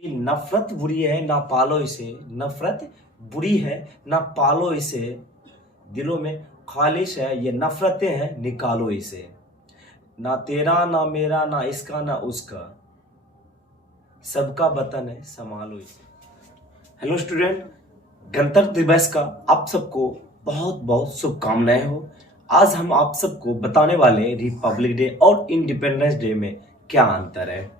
कि नफरत बुरी है ना पालो इसे, नफरत बुरी है ना पालो इसे, दिलों में खालिश है ये नफरतें हैं निकालो इसे, ना तेरा ना मेरा ना इसका ना उसका, सबका वतन है संभालो इसे। हेलो स्टूडेंट, गणतंत्र दिवस का आप सबको बहुत बहुत शुभकामनाएं हो। आज हम आप सबको बताने वाले हैं रिपब्लिक डे और इंडिपेंडेंस डे में क्या अंतर है।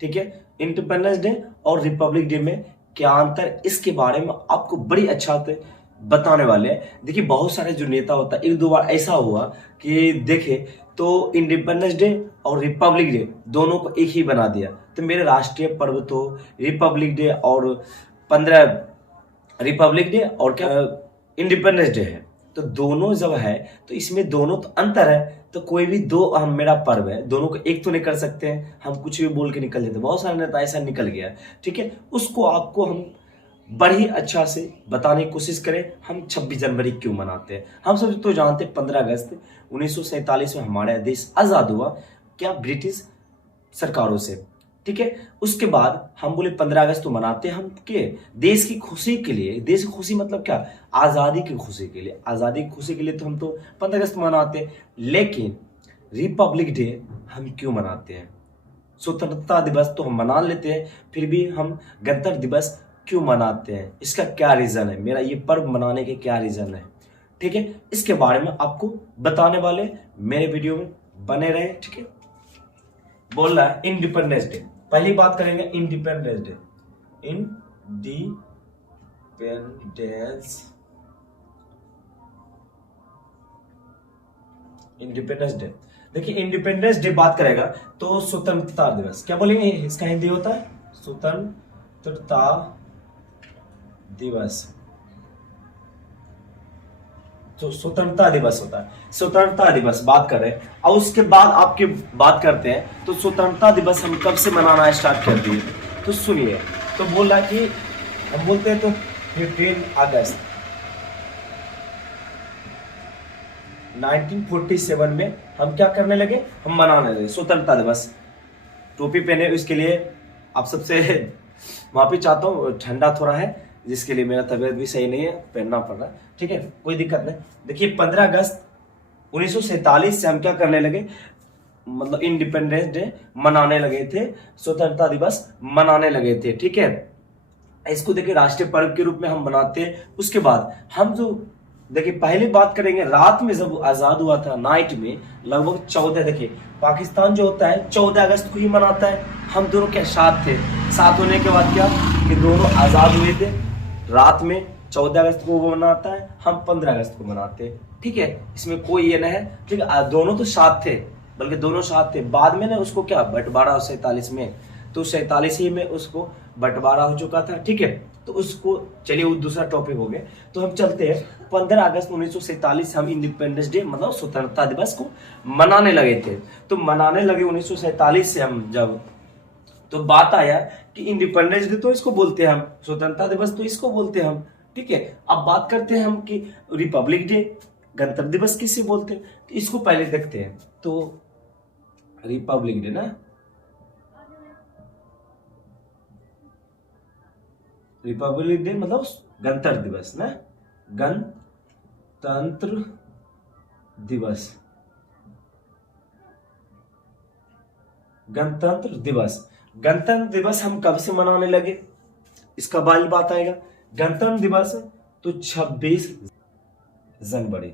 ठीक है, इंडिपेंडेंस डे और रिपब्लिक डे में क्या अंतर, इसके बारे में आपको बड़ी अच्छा से बताने वाले हैं। देखिए, बहुत सारे जो नेता होता है, एक दो बार ऐसा हुआ कि देखे तो इंडिपेंडेंस डे और रिपब्लिक डे दोनों को एक ही बना दिया। तो मेरे राष्ट्रीय पर्व तो रिपब्लिक डे और 15 रिपब्लिक डे और क्या इंडिपेंडेंस डे है। तो दोनों जब है तो इसमें दोनों तो अंतर है। तो कोई भी दो हम मेरा पर्व है, दोनों को एक तो नहीं कर सकते हैं, हम कुछ भी बोल के निकल जाते। बहुत सारे नेता ऐसा निकल गया। ठीक है, उसको आपको हम बड़ी अच्छा से बताने की कोशिश करें। हम 26 जनवरी क्यों मनाते हैं। हम सब तो जानते हैं 15 अगस्त 1947 में हमारा देश आजाद हुआ, क्या ब्रिटिश सरकारों से। ठीक है, उसके बाद हम बोले 15 अगस्त तो मनाते हैं हम के देश की खुशी के लिए। देश की खुशी मतलब क्या, आजादी की खुशी के लिए। आजादी की खुशी के लिए तो हम तो 15 अगस्त मनाते हैं। लेकिन रिपब्लिक डे हम क्यों मनाते हैं। स्वतंत्रता दिवस तो हम मना लेते हैं, फिर भी हम गणतंत्र दिवस क्यों मनाते हैं, इसका क्या रीजन है, मेरा ये पर्व मनाने के क्या रीजन है। ठीक है, इसके बारे में आपको बताने वाले, मेरे वीडियो में बने रहे। ठीक है, बोल रहा है इंडिपेंडेंस डे। पहली बात करेंगे इंडिपेंडेंस डे। इंडिपेंडेंस डे, देखिए इंडिपेंडेंस डे बात करेगा तो स्वतंत्रता दिवस। क्या बोलेंगे, इसका हिंदी होता है स्वतंत्रता दिवस। तो स्वतंत्रता दिवस होता है, स्वतंत्रता दिवस बात कर रहे हैं। और उसके बाद आपकी बात करते हैं तो स्वतंत्रता दिवस हम कब से मनाना स्टार्ट कर दिए। तो सुनिए, तो बोल रहा कि हम बोलते हैं तो 15 अगस्त 1947 में हम क्या करने लगे, हम मनाने लगे स्वतंत्रता दिवस। टोपी पहने उसके लिए आप सबसे माफी चाहता हूँ, ठंडा थोड़ा है जिसके लिए मेरा तबीयत भी सही नहीं है, पहनना पड़ रहा है। ठीक है, कोई दिक्कत नहीं। देखिए 15 अगस्त 1947 से हम क्या करने लगे, मतलब इंडिपेंडेंस डे मनाने लगे थे, स्वतंत्रता दिवस मनाने लगे थे। ठीक है, इसको देखिए राष्ट्रीय पर्व के रूप में हम मनाते हैं। उसके बाद हम जो देखिए पहले बात करेंगे, रात में जब आजाद हुआ था, नाइट में लगभग 14, देखिए पाकिस्तान जो होता है 14 अगस्त को ही मनाता है। हम दोनों के साथ थे, साथ होने के बाद क्या कि दोनों आजाद हुए थे। रात में 14 अगस्त को वो मनाता है, हम 15 अगस्त को मनाते हैं। ठीक है, इसमें कोई ये नहीं है। ठीक है, दोनों तो साथ थे, बल्कि दोनों साथ थे। बाद में ना उसको क्या बंटवारा 47 में, तो 47 ही में उसको बंटवारा हो चुका था। ठीक है, तो उसको चलिए वो दूसरा टॉपिक हो गया। तो हम चलते हैं 15 अगस्त 1947 से हम इंडिपेंडेंस डे मतलब स्वतंत्रता दिवस को मनाने लगे थे। तो मनाने लगे 1947 से हम जब, तो बात आया कि इंडिपेंडेंस डे तो इसको बोलते हैं हम, स्वतंत्रता दिवस तो इसको बोलते हैं हम। ठीक है, अब बात करते हैं हम कि रिपब्लिक डे गणतंत्र दिवस किसे बोलते हैं। तो इसको पहले देखते हैं। तो रिपब्लिक डे ना, रिपब्लिक डे मतलब गणतंत्र दिवस ना, गणतंत्र दिवस, गणतंत्र दिवस। गणतंत्र दिवस हम कब से मनाने लगे, इसका बाल बात आएगा। गणतंत्र दिवस तो 26 जनवरी,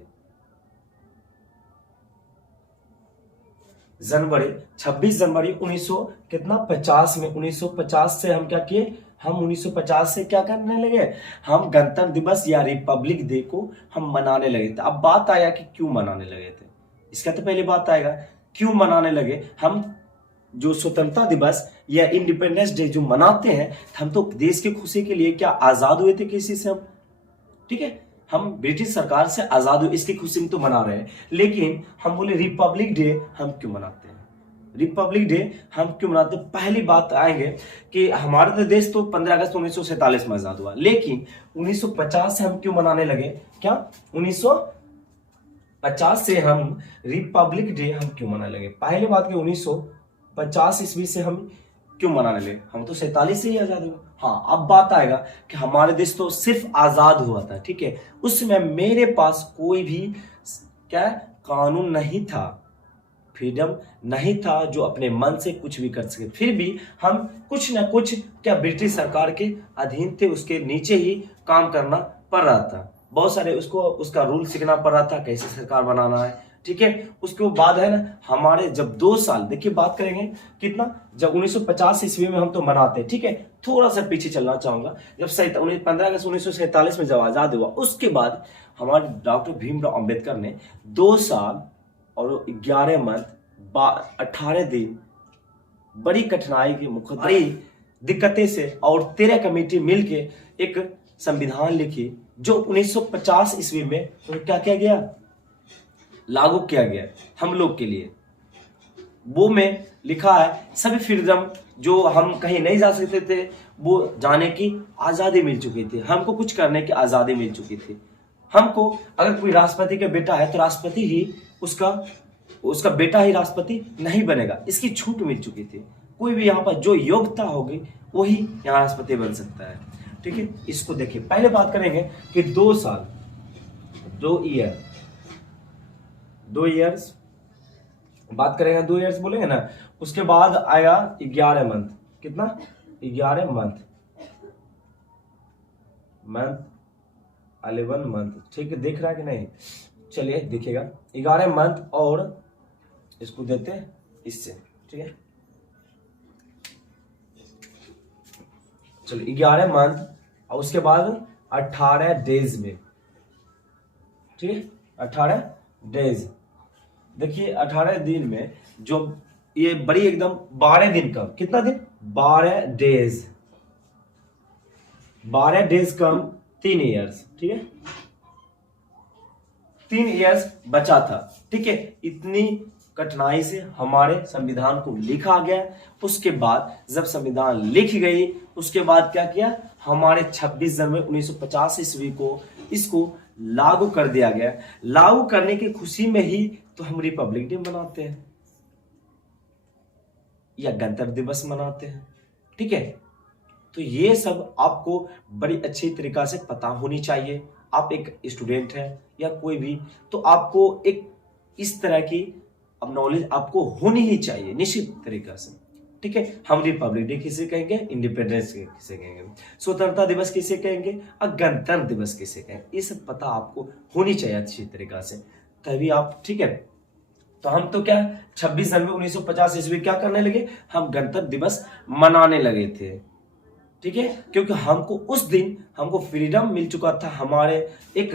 26 जनवरी 1900 कितना 50 में, 1950 से हम क्या किए, हम 1950 से क्या करने लगे, हम गणतंत्र दिवस या रिपब्लिक डे को हम मनाने लगे थे। अब बात आया कि क्यों मनाने लगे थे, इसका तो पहले बात आएगा क्यों मनाने लगे। हम जो स्वतंत्रता दिवस या इंडिपेंडेंस डे जो मनाते हैं, हम तो देश की खुशी के लिए क्या आजाद हुए थे किसी से हम। ठीक है, हम ब्रिटिश सरकार से आजाद हुए, इसकी खुशी में तो मना रहे हैं। लेकिन हम बोले रिपब्लिक डे हम क्यों मनाते हैं, रिपब्लिक डे हम क्यों मनाते हैं। पहली बात आएंगे कि हमारा देश तो 15 अगस्त 1947 में आजाद हुआ, लेकिन 1950 से हम क्यों मनाने लगे, क्या 1950 से हम रिपब्लिक डे हम क्यों मनाने लगे। पहली बात कि 1950 ईस्वी से हम क्यों मनाने लगे? हम तो 47 से ही आजाद हुए। हाँ, अब बात आएगा कि हमारे देश तो सिर्फ आजाद हुआ था, ठीक है, उस समय मेरे पास कोई भी क्या कानून नहीं था, फ्रीडम नहीं था जो अपने मन से कुछ भी कर सके। फिर भी हम कुछ ना कुछ क्या ब्रिटिश सरकार के अधीन थे, उसके नीचे ही काम करना पड़ रहा था। बहुत सारे उसको उसका रूल सीखना पड़ रहा था, कैसे सरकार बनाना है, ठीक है। उसके बाद है ना, हमारे जब 2 साल, देखिए बात करेंगे कितना, जब 1950 ईस्वी में हम तो मनाते, ठीक है, थोड़ा सा पीछे चलना चाहूंगा। जब 15 अगस्त 1947 में जब आजाद हुआ, उसके बाद हमारे डॉक्टर भीमराव अंबेडकर ने 2 साल और 11 मंथ 18 दिन बड़ी कठिनाई की बड़ी दिक्कतें से और 13 कमेटी मिलके एक संविधान लिखी, जो 1950 ईस्वी में तो क्या किया गया, लागू किया गया हम लोग के लिए। वो में लिखा है सभी फ्रीडम, जो हम कहीं नहीं जा सकते थे वो जाने की आजादी मिल चुकी थी, हमको कुछ करने की आजादी मिल चुकी थी। हमको अगर कोई राष्ट्रपति का बेटा है तो राष्ट्रपति ही उसका बेटा ही राष्ट्रपति नहीं बनेगा, इसकी छूट मिल चुकी थी। कोई भी यहाँ पर जो योग्यता होगी वही यहाँ राष्ट्रपति बन सकता है, ठीक है। इसको देखिए, पहले बात करेंगे कि 2 साल 2 ईयर्स बात करेंगे, 2 ईयर्स बोलेंगे ना। उसके बाद आएगा 11 मंथ, कितना 11 मंथ 11 मंथ, ठीक है, देख रहा है कि नहीं, चलिए देखिएगा 11 मंथ और इसको देते हैं इससे, ठीक है, चलिए 11 मंथ और उसके बाद 18 डेज में, ठीक है, 18 डेज। देखिए 18 दिन में जो ये बड़ी एकदम 12 दिन कम, कितना दिन, 12 डेज, 12 डेज कम 3 ईयर्स, ठीक है, 3 ईयर्स बचा था, ठीक है। इतनी कठिनाई से हमारे संविधान को लिखा गया। उसके बाद जब संविधान लिख गई, उसके बाद क्या किया, हमारे 26 जनवरी 1950 ईस्वी को इसको लागू कर दिया गया। लागू करने की खुशी में ही तो हम रिपब्लिक डे मनाते हैं या गणतंत्र दिवस मनाते हैं, ठीक है। तो ये सब आपको बड़ी अच्छी तरीका से पता होनी चाहिए। आप एक स्टूडेंट हैं या कोई भी, तो आपको एक इस तरह की अब नॉलेज आपको होनी ही चाहिए निश्चित तरीका से, ठीक है। हम रिपब्लिक डे किसे कहेंगे, इंडिपेंडेंस डे किसे कहेंगे, स्वतंत्रता दिवस किसे कहेंगे और गणतंत्र दिवस किसे कहेंगे, ये सब पता आपको होनी चाहिए अच्छी तरीका से, तभी आप, ठीक है। तो हम तो क्या 26 जनवरी 1950 ईस्वी क्या करने लगे, हम गणतंत्र दिवस मनाने लगे थे, ठीक है, क्योंकि हमको उस दिन हमको फ्रीडम मिल चुका था। हमारे एक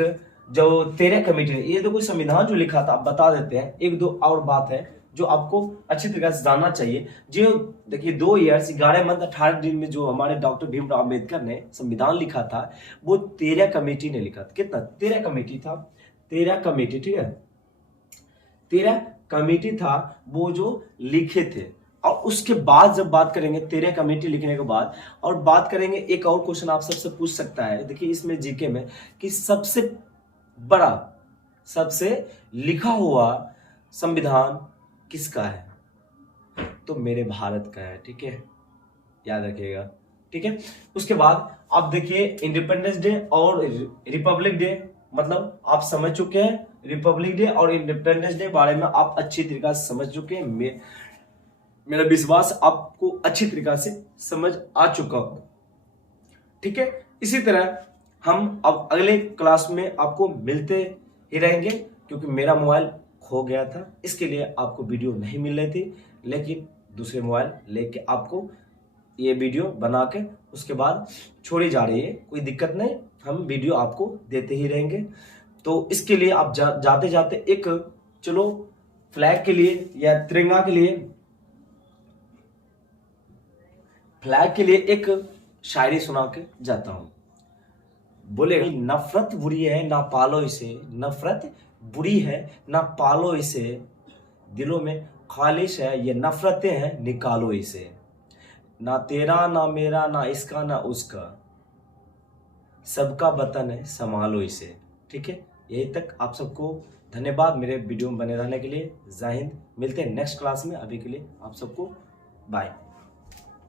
जो 13 कमेटी ने, ये देखो संविधान जो लिखा था, आप बता देते हैं। एक दो और बात है जो आपको अच्छी तरीके से जानना चाहिए। जो देखिए 2 ईयर्स 11 मंथ 18 दिन में जो हमारे डॉक्टर भीमराव अंबेडकर ने संविधान लिखा था, वो 13 कमेटी ने लिखा था। कितना, 13 कमेटी था, 13 कमेटी, ठीक है, 13 कमेटी था वो जो लिखे थे। और उसके बाद जब बात करेंगे 13 कमेटी लिखने के बाद, और बात करेंगे, एक और क्वेश्चन आप सबसे पूछ सकता है, देखिए इसमें जीके में, कि सबसे बड़ा, सबसे लिखा हुआ संविधान किसका है, तो मेरे भारत का है, ठीक है, याद रखिएगा, ठीक है। उसके बाद आप देखिए इंडिपेंडेंस डे और रिपब्लिक डे, मतलब आप समझ चुके हैं रिपब्लिक डे और इंडिपेंडेंस डे बारे में आप अच्छी तरीके से समझ चुके हैं। मेरा विश्वास आपको अच्छी तरीके से समझ आ चुका हो, ठीक है। इसी तरह हम अब अगले क्लास में आपको मिलते ही रहेंगे, क्योंकि मेरा मोबाइल खो गया था, इसके लिए आपको वीडियो नहीं मिल रही थी, लेकिन दूसरे मोबाइल लेके आपको ये वीडियो बना के उसके बाद छोड़ी जा रही है, कोई दिक्कत नहीं, हम वीडियो आपको देते ही रहेंगे। तो इसके लिए आप जाते जाते एक, चलो फ्लैग के लिए या तिरंगा के लिए, फ्लैग के लिए एक शायरी सुना के जाता हूं। बोले, नफरत बुरी है ना पालो इसे, नफरत बुरी है ना पालो इसे, दिलों में खालिश है ये नफरतें हैं निकालो इसे, ना तेरा ना मेरा ना इसका ना उसका, सबका वतन है संभालो इसे, ठीक है। यही तक, आप सबको धन्यवाद मेरे वीडियो में बने रहने के लिए। जय हिंद, मिलते हैं नेक्स्ट क्लास में, अभी के लिए आप सबको बाय।